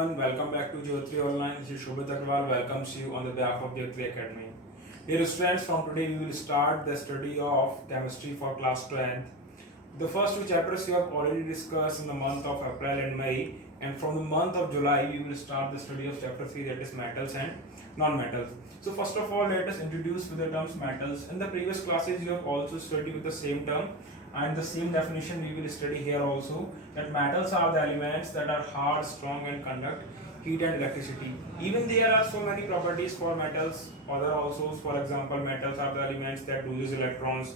everyone, welcome back to Jyotri Online. This is Shobhit welcomes you on the behalf of Jyotri Academy. Dear students, from today we will start the study of chemistry for class 10th. The first two chapters we have already discussed in the month of April and May, and from the month of July we will start the study of chapter 3, that is metals and non-metals. So first of all, let us introduce with the terms metals. In the previous classes you have also studied with the same term, and the same definition we will study here also, that metals are the elements that are hard, strong and conduct heat and electricity. Even there are so many properties for metals, other also, for example, metals are the elements that loses electrons,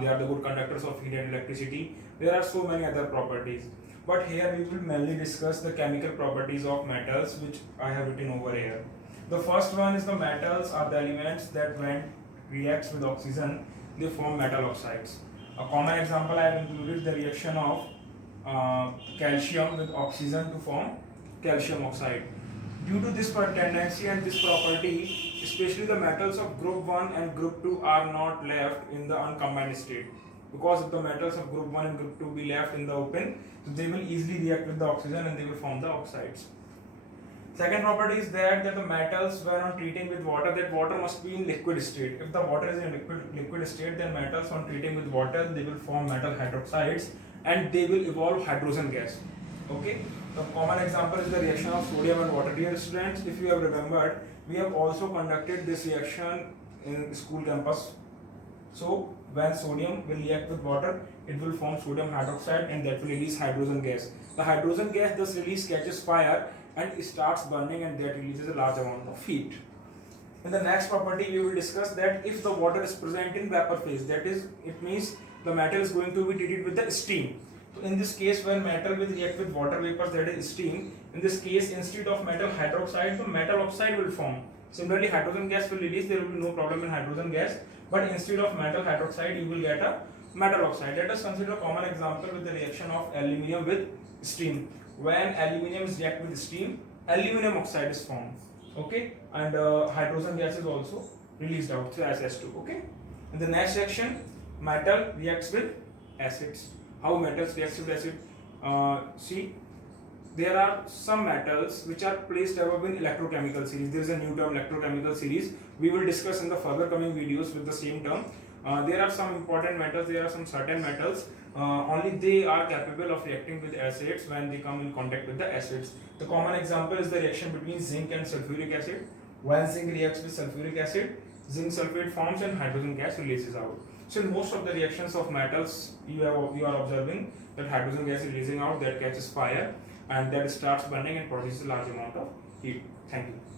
they are the good conductors of heat and electricity. There are so many other properties, but here we will mainly discuss the chemical properties of metals, which I have written over here. The first one is the metals are the elements that when reacts with oxygen they form metal oxides. A common example I have included the reaction of calcium with oxygen to form calcium oxide. Due to this tendency and this property, especially the metals of group 1 and group 2 are not left in the uncombined state. Because if the metals of group 1 and group 2 be left in the open, so they will easily react with the oxygen and they will form the oxides. Second property is that the metals, when on treating with water, that water must be in liquid state. If the water is in liquid state, then metals on treating with water, they will form metal hydroxides and they will evolve hydrogen gas. Okay. The common example is the reaction of sodium and water. Dear students, if you have remembered, we have also conducted this reaction in school campus. So when sodium will react with water, it will form sodium hydroxide and that will release hydrogen gas. The hydrogen gas thus release catches fire and it starts burning and that releases a large amount of heat. In the next property we will discuss that if the water is present in vapor phase, that is, it means the metal is going to be treated with the steam. So in this case, when metal will react with water vapors, that is steam, in this case instead of metal hydroxide, the metal oxide will form. Similarly, hydrogen gas will release, there will be no problem in hydrogen gas, but instead of metal hydroxide you will get a metal oxide. Let us consider a common example with the reaction of aluminium with steam. When aluminium is react with steam, aluminium oxide is formed, okay, and hydrogen gas is also released out, so as S2. Okay. In the next section, metal reacts with acids. How metals react with acid? See, there are some metals which are placed above in electrochemical series. There is a new term, electrochemical series. We will discuss in the further coming videos with the same term. There are some important metals, there are some certain metals, only they are capable of reacting with acids when they come in contact with the acids. The common example is the reaction between zinc and sulfuric acid. When zinc reacts with sulfuric acid, zinc sulfate forms and hydrogen gas releases out. So in most of the reactions of metals, you are observing that hydrogen gas is releasing out, that catches fire and that starts burning and produces a large amount of heat. Thank you.